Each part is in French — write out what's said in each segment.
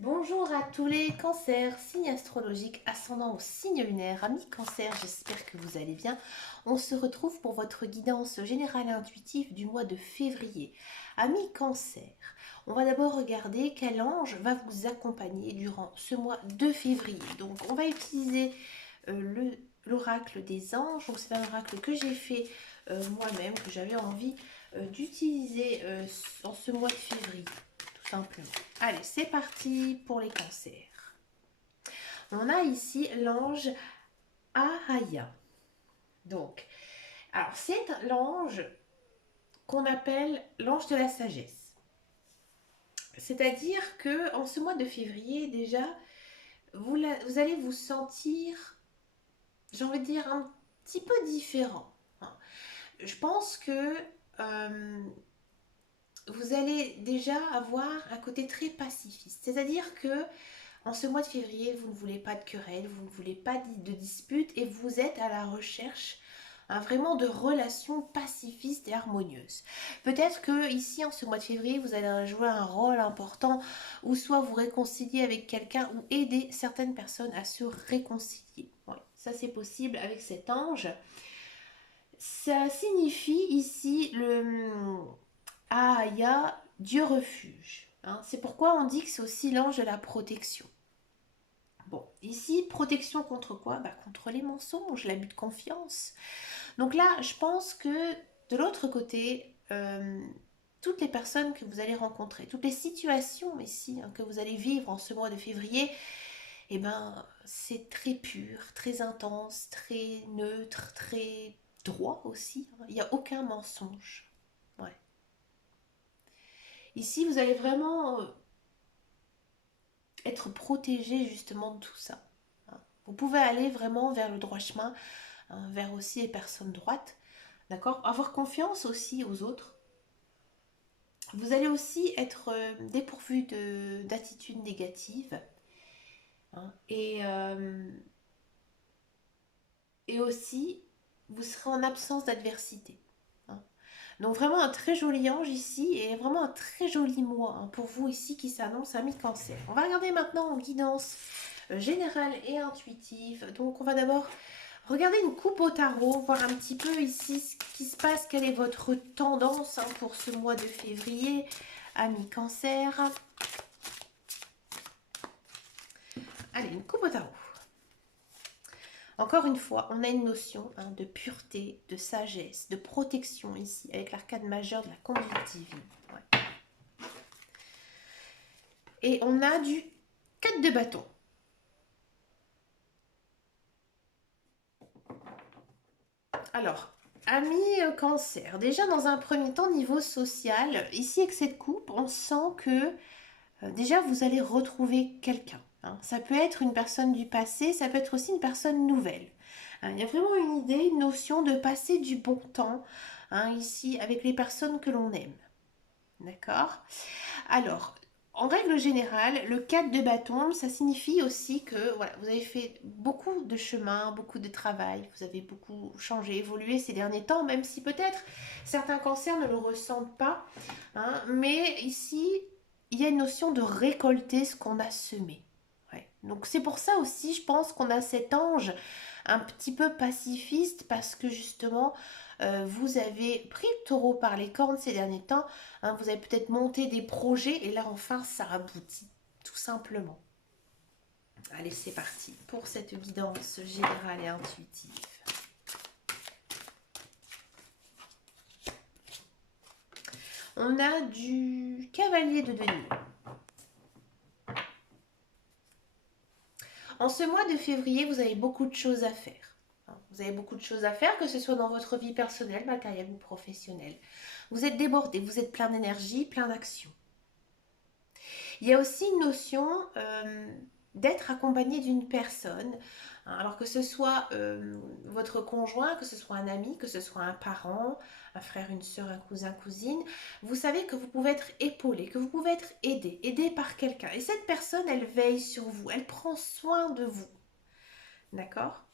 Bonjour à tous les cancers, signe astrologique, ascendant au signe lunaire, amis cancer, j'espère que vous allez bien. On se retrouve pour votre guidance générale et intuitive du mois de février. Amis cancer, on va d'abord regarder quel ange va vous accompagner durant ce mois de février. Donc on va utiliser l'oracle des anges. Donc c'est un oracle que j'ai fait moi-même, que j'avais envie d'utiliser en ce mois de février. Simplement. Allez, c'est parti pour les cancers. On a ici l'ange Ahaya. Donc, alors c'est l'ange qu'on appelle l'ange de la sagesse. C'est-à-dire que en ce mois de février, déjà, vous allez vous sentir, j'ai envie de dire, un petit peu différent. Je pense que vous allez déjà avoir un côté très pacifiste. C'est-à-dire que en ce mois de février, vous ne voulez pas de querelle, vous ne voulez pas de dispute et vous êtes à la recherche vraiment de relations pacifistes et harmonieuses. Peut-être que ici, en ce mois de février, vous allez jouer un rôle important ou soit vous réconcilier avec quelqu'un ou aider certaines personnes à se réconcilier. Ouais, ça c'est possible avec cet ange. Ça signifie ici le Aya, Dieu refuge. Hein. C'est pourquoi on dit que c'est aussi l'ange de la protection. Bon, ici, protection contre quoi? Contre les mensonges, l'abus de confiance. Donc là, je pense que de l'autre côté, toutes les personnes que vous allez rencontrer, toutes les situations ici que vous allez vivre en ce mois de février, eh ben, c'est très pur, très intense, très neutre, très droit aussi. Il n'y a aucun mensonge. Ouais. Ici, vous allez vraiment être protégé justement de tout ça. Vous pouvez aller vraiment vers le droit chemin, vers aussi les personnes droites, d'accord? Avoir confiance aussi aux autres. Vous allez aussi être dépourvu d'attitudes négatives, hein, et aussi vous serez en absence d'adversité. Hein. Donc vraiment un très joli ange ici et vraiment un très joli mois pour vous ici qui s'annonce à mi-cancer. On va regarder maintenant en guidance générale et intuitive. Donc on va d'abord regarder une coupe au tarot, voir un petit peu ici ce qui se passe, quelle est votre tendance pour ce mois de février à mi-cancer. Allez, une coupe au tarot. Encore une fois, on a une notion de pureté, de sagesse, de protection ici, avec l'arcade majeure de la conduite divine. Ouais. Et on a du 4 de bâton. Alors, amis cancer, déjà dans un premier temps, niveau social, ici avec cette coupe, on sent que déjà vous allez retrouver quelqu'un. Hein. Ça peut être une personne du passé, ça peut être aussi une personne nouvelle. Hein, il y a vraiment une idée, une notion de passer du bon temps ici avec les personnes que l'on aime. D'accord? Alors, en règle générale, le 4 de bâton, ça signifie aussi que voilà, vous avez fait beaucoup de chemin, beaucoup de travail, vous avez beaucoup changé, évolué ces derniers temps, même si peut-être certains cancers ne le ressentent pas. Hein, mais ici, il y a une notion de récolter ce qu'on a semé. Ouais. Donc c'est pour ça aussi, je pense qu'on a cet ange un petit peu pacifiste parce que justement, vous avez pris le taureau par les cornes ces derniers temps. Hein, vous avez peut-être monté des projets et là enfin ça aboutit, tout simplement. Allez, c'est parti pour cette guidance générale et intuitive. On a du cavalier de denier. En ce mois de février, vous avez beaucoup de choses à faire. Vous avez beaucoup de choses à faire, que ce soit dans votre vie personnelle, matérielle ou professionnelle. Vous êtes débordé, vous êtes plein d'énergie, plein d'action. Il y a aussi une notion d'être accompagné d'une personne, alors que ce soit votre conjoint, que ce soit un ami, que ce soit un parent, un frère, une soeur, un cousin, cousine, vous savez que vous pouvez être épaulé, que vous pouvez être aidé par quelqu'un. Et cette personne, elle veille sur vous, elle prend soin de vous. D'accord?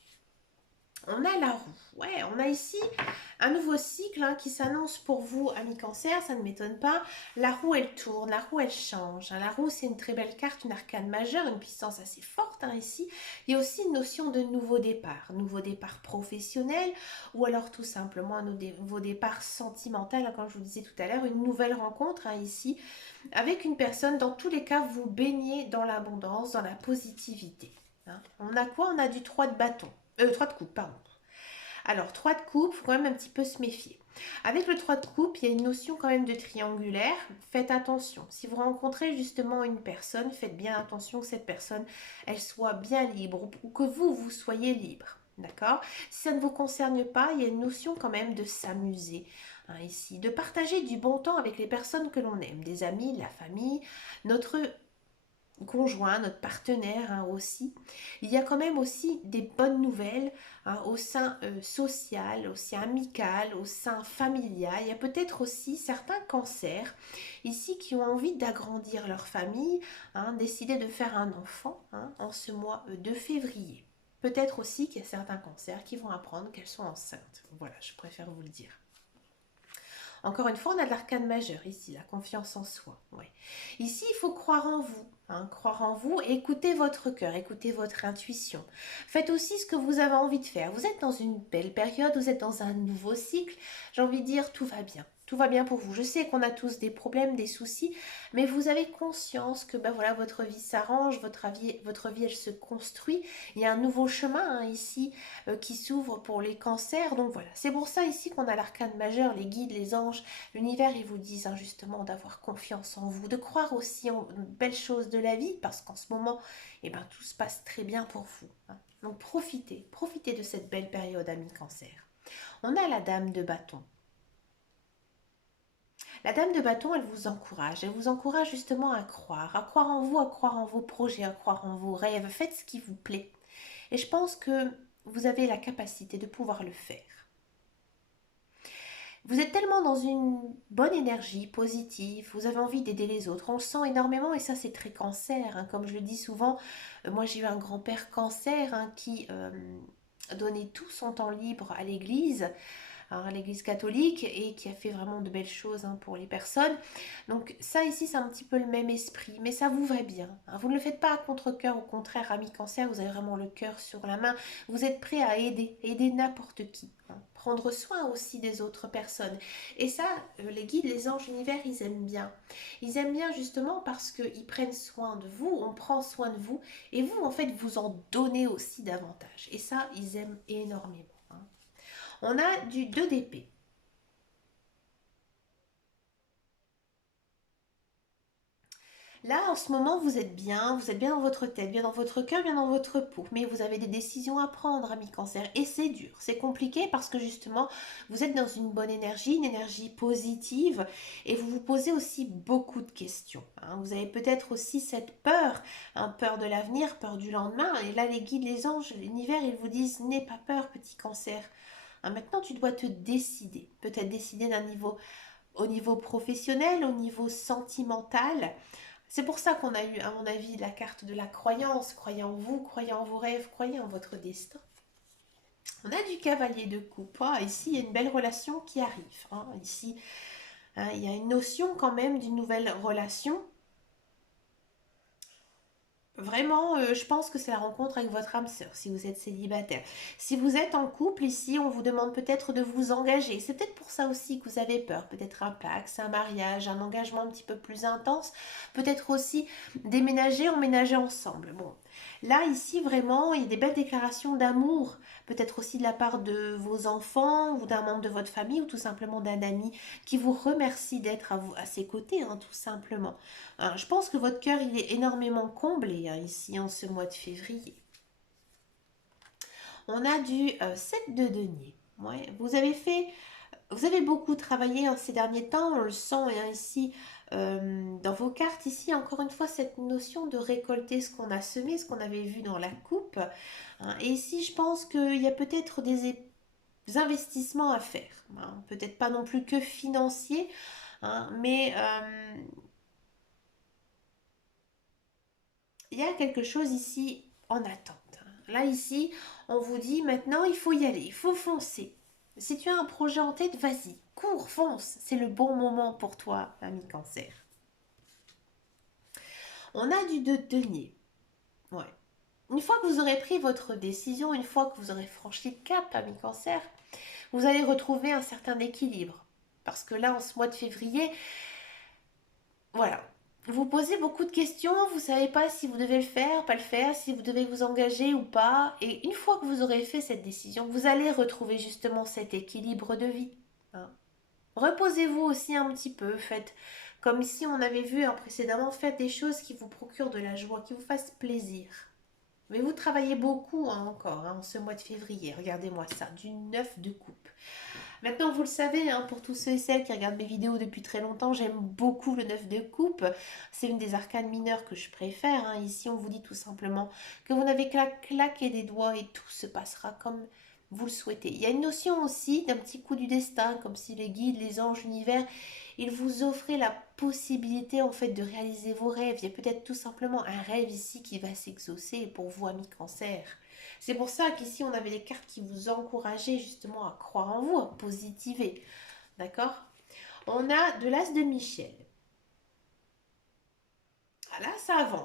On a la roue. Ouais, on a ici un nouveau cycle qui s'annonce pour vous, amis cancer, ça ne m'étonne pas. La roue, elle tourne, la roue, elle change. La roue, c'est une très belle carte, une arcane majeure, une puissance assez forte ici. Il y a aussi une notion de nouveau départ professionnel, ou alors tout simplement un nouveau départ sentimental, comme je vous disais tout à l'heure, une nouvelle rencontre ici, avec une personne. Dans tous les cas, vous baignez dans l'abondance, dans la positivité. On a quoi? On a du 3 de bâton. 3 de coupe, pardon. Alors, 3 de coupe, il faut quand même un petit peu se méfier. Avec le 3 de coupe, il y a une notion quand même de triangulaire. Faites attention. Si vous rencontrez justement une personne, faites bien attention que cette personne, elle soit bien libre ou que vous soyez libre. D'accord? Si ça ne vous concerne pas, il y a une notion quand même de s'amuser ici, de partager du bon temps avec les personnes que l'on aime, des amis, la famille, notre conjoint, notre partenaire aussi. Il y a quand même aussi des bonnes nouvelles au sein social, au sein amical, au sein familial. Il y a peut-être aussi certains cancers ici qui ont envie d'agrandir leur famille, décider de faire un enfant en ce mois de février. Peut-être aussi qu'il y a certains cancers qui vont apprendre qu'elles sont enceintes. Voilà, je préfère vous le dire. Encore une fois, on a de l'arcane majeur ici, la confiance en soi. Ouais. Ici, il faut croire en vous. Croire en vous et écoutez votre cœur, écoutez votre intuition. Faites aussi ce que vous avez envie de faire. Vous êtes dans une belle période, vous êtes dans un nouveau cycle. J'ai envie de dire, tout va bien. Tout va bien pour vous. Je sais qu'on a tous des problèmes, des soucis, mais vous avez conscience que voilà, votre vie s'arrange, votre vie, elle se construit. Il y a un nouveau chemin ici qui s'ouvre pour les cancers. Donc voilà, c'est pour ça ici qu'on a l'arcane majeur, les guides, les anges, l'univers, ils vous disent justement d'avoir confiance en vous, de croire aussi en belles choses de la vie, parce qu'en ce moment, tout se passe très bien pour vous. Donc profitez de cette belle période, amis cancer. On a la dame de bâton. La dame de bâton, elle vous encourage justement à croire en vous, à croire en vos projets, à croire en vos rêves. Faites ce qui vous plaît. Et je pense que vous avez la capacité de pouvoir le faire. Vous êtes tellement dans une bonne énergie positive, vous avez envie d'aider les autres, on le sent énormément et ça c'est très cancer. Comme je le dis souvent, moi j'ai eu un grand-père cancer qui donnait tout son temps libre à l'église, à l'église catholique et qui a fait vraiment de belles choses pour les personnes. Donc ça ici c'est un petit peu le même esprit, mais ça vous va bien. Vous ne le faites pas à contre-cœur, au contraire, ami cancer, vous avez vraiment le cœur sur la main, vous êtes prêt à aider n'importe qui. Prendre soin aussi des autres personnes. Et ça, les guides, les anges, l'univers, ils aiment bien. Ils aiment bien justement parce qu'ils prennent soin de vous, on prend soin de vous, et vous, en fait, vous en donnez aussi davantage. Et ça, ils aiment énormément. On a du 2 d'épée. Là, en ce moment, vous êtes bien dans votre tête, bien dans votre cœur, bien dans votre peau. Mais vous avez des décisions à prendre, ami cancer. Et c'est dur, c'est compliqué parce que justement, vous êtes dans une bonne énergie, une énergie positive. Et vous vous posez aussi beaucoup de questions. Vous avez peut-être aussi cette peur, peur de l'avenir, peur du lendemain. Et là, les guides, les anges, l'univers, ils vous disent, n'aie pas peur, petit cancer. Maintenant, tu dois te décider. Peut-être décider au niveau professionnel, au niveau sentimental. C'est pour ça qu'on a eu, à mon avis, la carte de la croyance. Croyez en vous, croyez en vos rêves, croyez en votre destin. On a du cavalier de coupe. Ici, il y a une belle relation qui arrive. Ici, il y a une notion quand même d'une nouvelle relation. Vraiment, je pense que c'est la rencontre avec votre âme sœur si vous êtes célibataire. Si vous êtes en couple, ici, on vous demande peut-être de vous engager. C'est peut-être pour ça aussi que vous avez peur. Peut-être un pacte, un mariage, un engagement un petit peu plus intense. Peut-être aussi déménager, emménager ensemble. Bon, là, ici, vraiment, il y a des belles déclarations d'amour. Peut-être aussi de la part de vos enfants ou d'un membre de votre famille ou tout simplement d'un ami qui vous remercie d'être à ses côtés, tout simplement. Je pense que votre cœur, il est énormément comblé ici en ce mois de février. On a du 7 de denier. Ouais, vous avez beaucoup travaillé ces derniers temps, on le sent ici dans vos cartes. Ici, encore une fois, cette notion de récolter ce qu'on a semé, ce qu'on avait vu dans la coupe. Et ici, je pense qu'il y a peut-être des investissements à faire. Peut-être pas non plus que financiers, mais il y a quelque chose ici en attente. Là, ici, on vous dit maintenant, il faut y aller, il faut foncer. Si tu as un projet en tête, vas-y, cours, fonce. C'est le bon moment pour toi, ami Cancer. On a du de denier. Ouais. Une fois que vous aurez pris votre décision, une fois que vous aurez franchi le cap, ami Cancer, vous allez retrouver un certain équilibre. Parce que là, en ce mois de février, voilà. Vous posez beaucoup de questions, vous ne savez pas si vous devez le faire, pas le faire, si vous devez vous engager ou pas. Et une fois que vous aurez fait cette décision, vous allez retrouver justement cet équilibre de vie. Hein. Reposez-vous aussi un petit peu, faites comme ici on avait vu précédemment, faites des choses qui vous procurent de la joie, qui vous fassent plaisir. Mais vous travaillez beaucoup encore en ce mois de février. Regardez-moi ça, du 9 de coupe. Maintenant, vous le savez, pour tous ceux et celles qui regardent mes vidéos depuis très longtemps, j'aime beaucoup le 9 de coupe. C'est une des arcanes mineures que je préfère. Ici, on vous dit tout simplement que vous n'avez qu'à claquer des doigts et tout se passera comme vous le souhaitez. Il y a une notion aussi d'un petit coup du destin, comme si les guides, les anges, l'univers, ils vous offraient la possibilité en fait de réaliser vos rêves. Il y a peut-être tout simplement un rêve ici qui va s'exaucer pour vous, amis Cancer. C'est pour ça qu'ici, on avait des cartes qui vous encourageaient justement à croire en vous, à positiver. D'accord? On a de l'as de Michel. Ah là,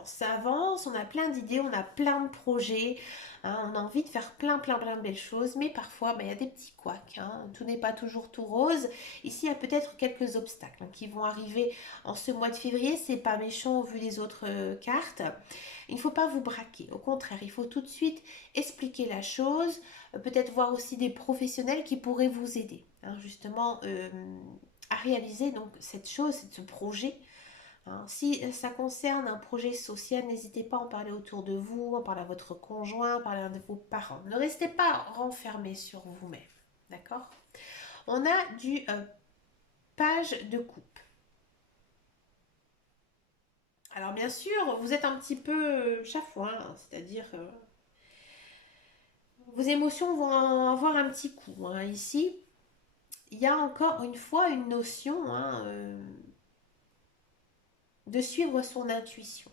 ça avance, on a plein d'idées, on a plein de projets, on a envie de faire plein de belles choses, mais parfois, il y a des petits couacs, tout n'est pas toujours tout rose. Ici, il y a peut-être quelques obstacles qui vont arriver en ce mois de février, c'est pas méchant au vu des autres cartes. Il ne faut pas vous braquer, au contraire, il faut tout de suite expliquer la chose, peut-être voir aussi des professionnels qui pourraient vous aider, justement, à réaliser donc cette chose, ce projet. Si ça concerne un projet social, n'hésitez pas à en parler autour de vous, en parler à votre conjoint, en parler à un de vos parents. Ne restez pas renfermé sur vous-même. D'accord? On a du page de coupe. Alors bien sûr, vous êtes un petit peu chafouin, c'est-à-dire vos émotions vont avoir un petit coup. Ici, il y a encore une fois une notion de suivre son intuition.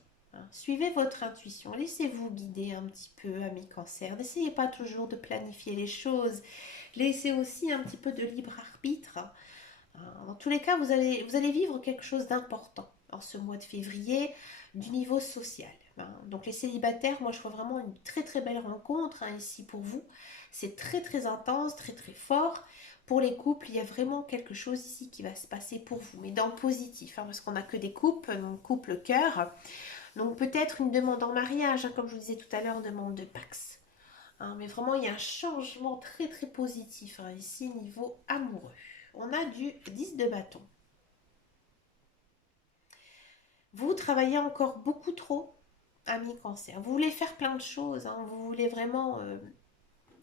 Suivez votre intuition, laissez-vous guider un petit peu, ami Cancer. N'essayez pas toujours de planifier les choses. Laissez aussi un petit peu de libre arbitre. Dans tous les cas, vous allez vivre quelque chose d'important en ce mois de février du niveau social. Donc les célibataires, moi je vois vraiment une très belle rencontre ici pour vous. C'est très intense, très fort. Pour les couples, il y a vraiment quelque chose ici qui va se passer pour vous, mais dans le positif, parce qu'on n'a que des couples, donc couple cœur. Donc peut-être une demande en mariage, comme je vous disais tout à l'heure, une demande de Pax. Mais vraiment, il y a un changement très positif ici niveau amoureux. On a du 10 de bâton. Vous travaillez encore beaucoup trop, ami Cancer. Vous voulez faire plein de choses, vous voulez vraiment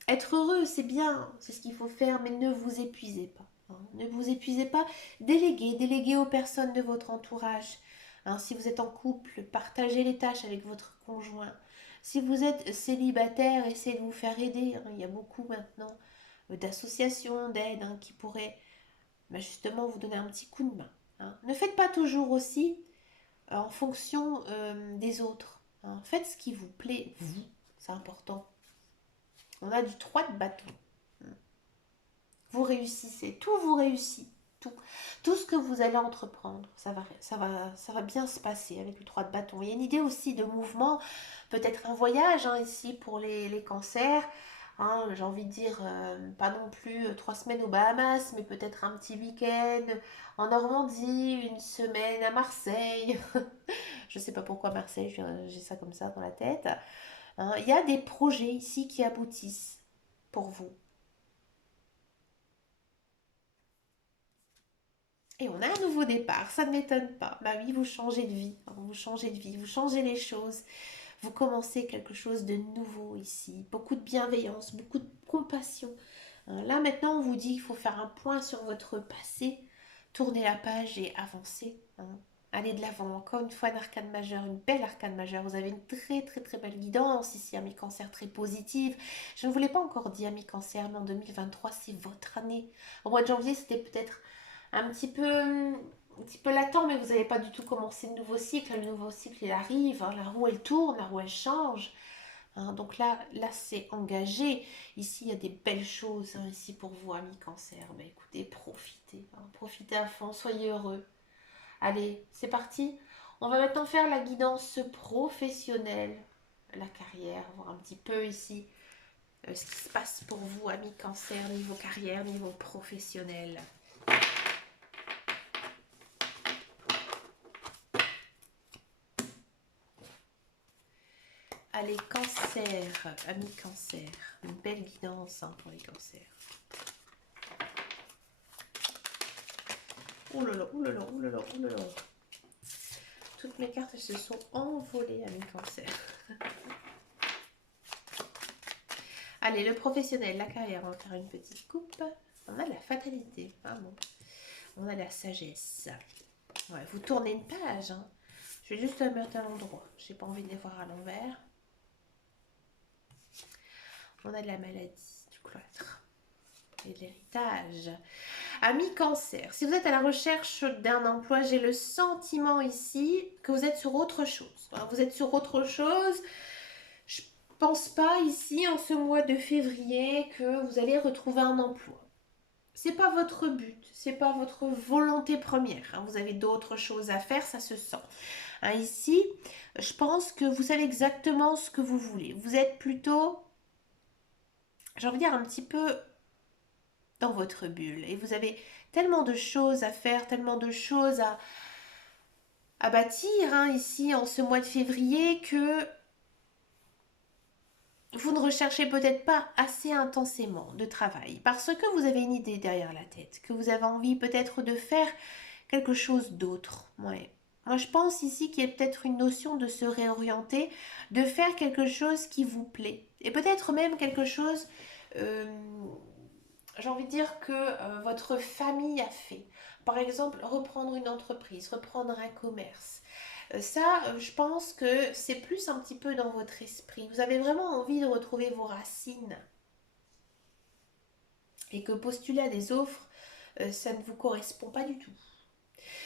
être heureux, c'est bien, c'est ce qu'il faut faire, mais ne vous épuisez pas. Ne vous épuisez pas. Déléguez aux personnes de votre entourage. Si vous êtes en couple, partagez les tâches avec votre conjoint. Si vous êtes célibataire, essayez de vous faire aider. Il y a beaucoup maintenant d'associations, d'aides qui pourraient justement vous donner un petit coup de main. Ne faites pas toujours aussi en fonction des autres. Faites ce qui vous plaît, vous. C'est important. On a du 3 de bâton. Vous réussissez, tout vous réussit. Tout ce que vous allez entreprendre, ça va bien se passer avec le 3 de bâton. Il y a une idée aussi de mouvement, peut-être un voyage ici pour les cancers. J'ai envie de dire, pas non plus 3 semaines aux Bahamas, mais peut-être un petit week-end en Normandie, une semaine à Marseille. Je ne sais pas pourquoi Marseille, j'ai ça comme ça dans la tête. Il y a des projets ici qui aboutissent pour vous. Et on a un nouveau départ, ça ne m'étonne pas. Bah oui, vous changez de vie, vous changez de vie, vous changez les choses, vous commencez quelque chose de nouveau ici. Beaucoup de bienveillance, beaucoup de compassion. Là maintenant, on vous dit qu'il faut faire un point sur votre passé, tourner la page et avancer. Allez de l'avant. Encore une fois, un arcane majeur, une belle arcane majeure. Vous avez une très belle guidance ici, ami Cancer, très positive. Je ne vous l'ai pas encore dit, ami Cancer, mais en 2023, c'est votre année. Au mois de janvier, c'était peut-être un petit peu latent, mais vous n'avez pas du tout commencé le nouveau cycle. Le nouveau cycle, il arrive, la roue, elle tourne, la roue, elle change. hein. Donc là c'est engagé. Ici, il y a des belles choses hein, ici pour vous, amis cancer. Ben, écoutez, profitez. Hein, profitez à fond, soyez heureux. Allez, c'est parti. On va maintenant faire la guidance professionnelle, la carrière, voir un petit peu ici ce qui se passe pour vous, amis cancer, niveau carrière, niveau professionnel. Allez, cancer, amis cancer, une belle guidance hein, pour les cancers. Ouh là là, ouh là là, ouh là là, ouh là là. Toutes mes cartes se sont envolées, amis cancer. Allez, le professionnel, la carrière, on va faire une petite coupe. On a la fatalité, ah bon. On a la sagesse. Ouais, vous tournez une page. Hein. Je vais juste la mettre à l'endroit. J'ai pas envie de les voir à l'envers. On a de la maladie, du cloître et de l'héritage. Amis cancer, si vous êtes à la recherche d'un emploi, j'ai le sentiment ici que vous êtes sur autre chose. Vous êtes sur autre chose. Je pense pas ici, en ce mois de février, que vous allez retrouver un emploi. C'est pas votre but, c'est pas votre volonté première. Vous avez d'autres choses à faire, ça se sent. Ici, je pense que vous savez exactement ce que vous voulez. Vous êtes plutôt, j'ai envie de dire, un petit peu dans votre bulle. Et vous avez tellement de choses à faire, tellement de choses à bâtir ici en ce mois de février que vous ne recherchez peut-être pas assez intensément de travail parce que vous avez une idée derrière la tête, que vous avez envie peut-être de faire quelque chose d'autre. Ouais. Moi, je pense ici qu'il y a peut-être une notion de se réorienter, de faire quelque chose qui vous plaît. Et peut-être même quelque chose, euh, j'ai envie de dire que votre famille a fait. Par exemple, reprendre une entreprise, reprendre un commerce. Ça, je pense que c'est plus un petit peu dans votre esprit. Vous avez vraiment envie de retrouver vos racines. Et que postuler à des offres, ça ne vous correspond pas du tout.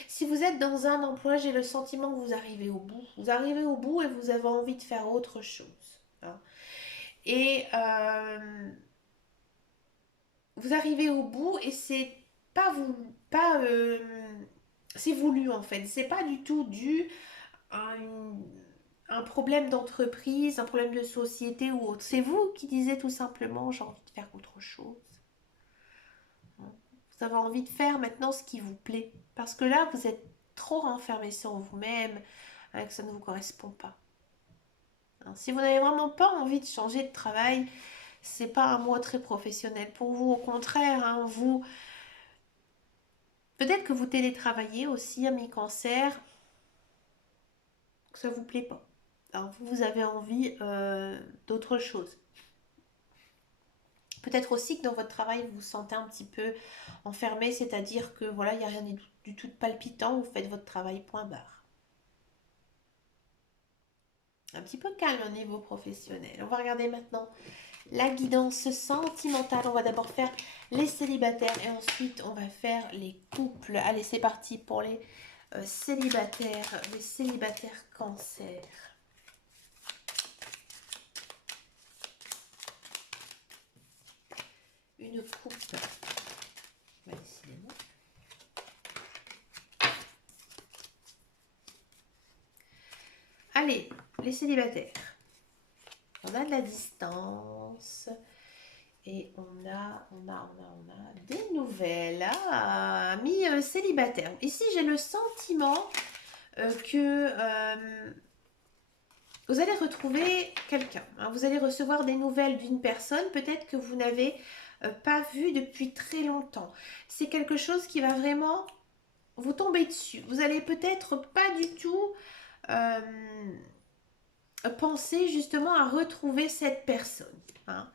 Si vous êtes dans un emploi, j'ai le sentiment que vous arrivez au bout. Vous arrivez au bout et vous avez envie de faire autre chose. Hein. Et vous arrivez au bout et c'est pas vous, pas, c'est voulu en fait. C'est pas du tout dû à un problème d'entreprise, un problème de société ou autre. C'est vous qui disiez tout simplement j'ai envie de faire autre chose. Vous avez envie de faire maintenant ce qui vous plaît. Parce que là, vous êtes trop renfermé sur vous-même, que ça ne vous correspond pas. Hein, si vous n'avez vraiment pas envie de changer de travail, c'est pas un mois très professionnel pour vous. Au contraire, hein, vous peut-être que vous télétravaillez aussi, amis cancer, que ça vous plaît pas. Alors, vous avez envie d'autre chose. Peut-être aussi que dans votre travail, vous vous sentez un petit peu enfermé, c'est-à-dire que voilà, il n'y a rien du tout de palpitant, vous faites votre travail point barre. Un petit peu calme au niveau professionnel. On va regarder maintenant la guidance sentimentale. On va d'abord faire les célibataires et ensuite on va faire les couples. Allez, c'est parti pour les célibataires cancer. Une coupe. Décidément. Allez, les célibataires. On a de la distance. Et on a des nouvelles. Ah, amis célibataires. Ici, j'ai le sentiment que vous allez retrouver quelqu'un. Hein. Vous allez recevoir des nouvelles d'une personne, peut-être que vous n'avez pas vu depuis très longtemps. C'est quelque chose qui va vraiment vous tomber dessus. Vous allez peut-être pas du tout penser justement à retrouver cette personne. Hein.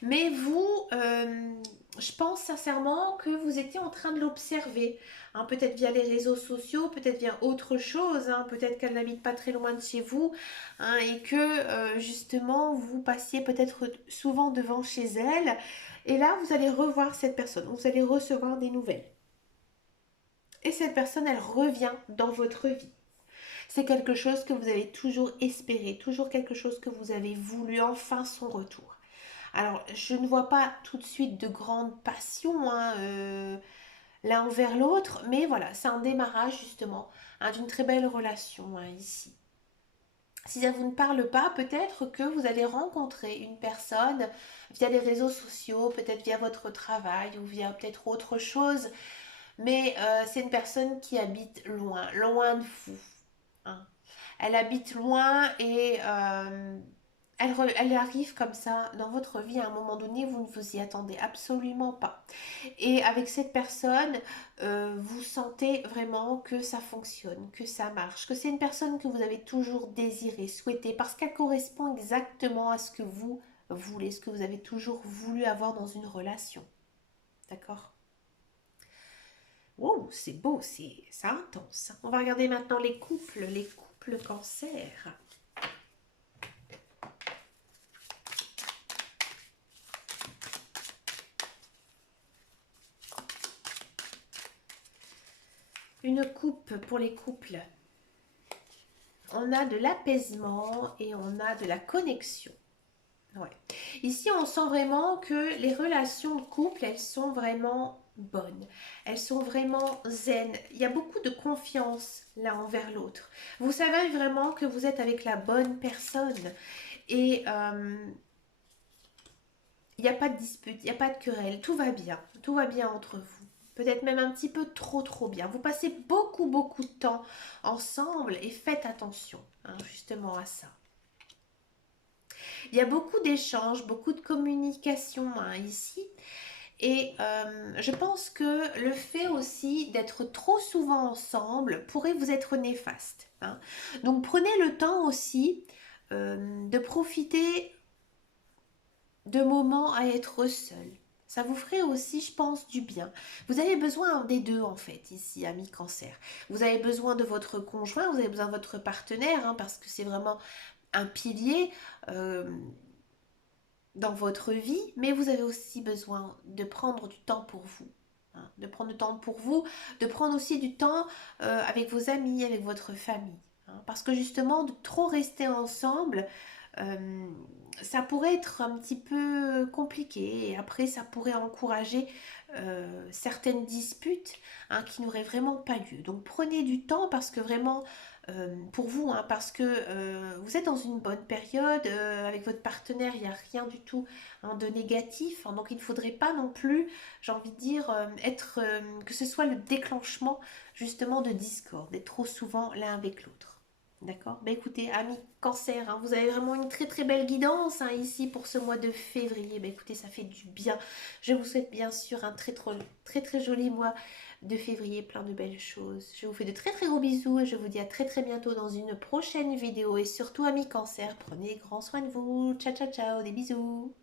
Mais vous, je pense sincèrement que vous étiez en train de l'observer. Hein, peut-être via les réseaux sociaux, peut-être via autre chose. Hein, peut-être qu'elle n'habite pas très loin de chez vous. Hein, et que justement, vous passiez peut-être souvent devant chez elle. Et là, vous allez revoir cette personne. Vous allez recevoir des nouvelles. Et cette personne, elle revient dans votre vie. C'est quelque chose que vous avez toujours espéré, toujours quelque chose que vous avez voulu, enfin son retour. Alors, je ne vois pas tout de suite de grande passion hein, l'un envers l'autre, mais voilà, c'est un démarrage justement hein, d'une très belle relation hein, ici. Si ça vous ne parle pas, peut-être que vous allez rencontrer une personne via les réseaux sociaux, peut-être via votre travail ou via peut-être autre chose, mais c'est une personne qui habite loin, loin de vous. Hein. Elle habite loin et elle arrive comme ça dans votre vie à un moment donné, vous ne vous y attendez absolument pas. Et avec cette personne, vous sentez vraiment que ça fonctionne, que ça marche, que c'est une personne que vous avez toujours désiré, souhaité, parce qu'elle correspond exactement à ce que vous voulez, ce que vous avez toujours voulu avoir dans une relation. D'accord? Wow, c'est beau, c'est intense. On va regarder maintenant les couples cancer. Une coupe pour les couples. On a de l'apaisement et on a de la connexion. Ouais. Ici, on sent vraiment que les relations de couple, elles sont vraiment bonnes. Elles sont vraiment zen. Il y a beaucoup de confiance l'un envers l'autre. Vous savez vraiment que vous êtes avec la bonne personne. Et il n'y a pas de dispute, il n'y a pas de querelle. Tout va bien. Tout va bien entre vous. Peut-être même un petit peu trop bien. Vous passez beaucoup de temps ensemble et faites attention hein, justement à ça. Il y a beaucoup d'échanges, beaucoup de communication hein, ici. Et je pense que le fait aussi d'être trop souvent ensemble pourrait vous être néfaste. Hein. Donc prenez le temps aussi de profiter de moments à être seul. Ça vous ferait aussi, je pense, du bien. Vous avez besoin des deux, en fait, ici, amis cancer. Vous avez besoin de votre conjoint, vous avez besoin de votre partenaire, hein, parce que c'est vraiment un pilier euh, dans votre vie, mais vous avez aussi besoin de prendre du temps pour vous. Hein, de prendre du temps pour vous, de prendre aussi du temps avec vos amis, avec votre famille. Hein, parce que justement, de trop rester ensemble, euh, ça pourrait être un petit peu compliqué et après ça pourrait encourager certaines disputes hein, qui n'auraient vraiment pas lieu. Donc prenez du temps parce que vraiment pour vous, hein, parce que vous êtes dans une bonne période, avec votre partenaire, il n'y a rien du tout hein, de négatif, hein, donc il ne faudrait pas non plus, j'ai envie de dire, que ce soit le déclenchement justement de discorde, d'être trop souvent l'un avec l'autre. D'accord. Bah écoutez, amis cancer, hein, vous avez vraiment une très belle guidance hein, ici pour ce mois de février. Bah écoutez, ça fait du bien. Je vous souhaite bien sûr un très joli mois de février, plein de belles choses. Je vous fais de très gros bisous et je vous dis à très bientôt dans une prochaine vidéo. Et surtout, amis cancer, prenez grand soin de vous. Ciao, des bisous.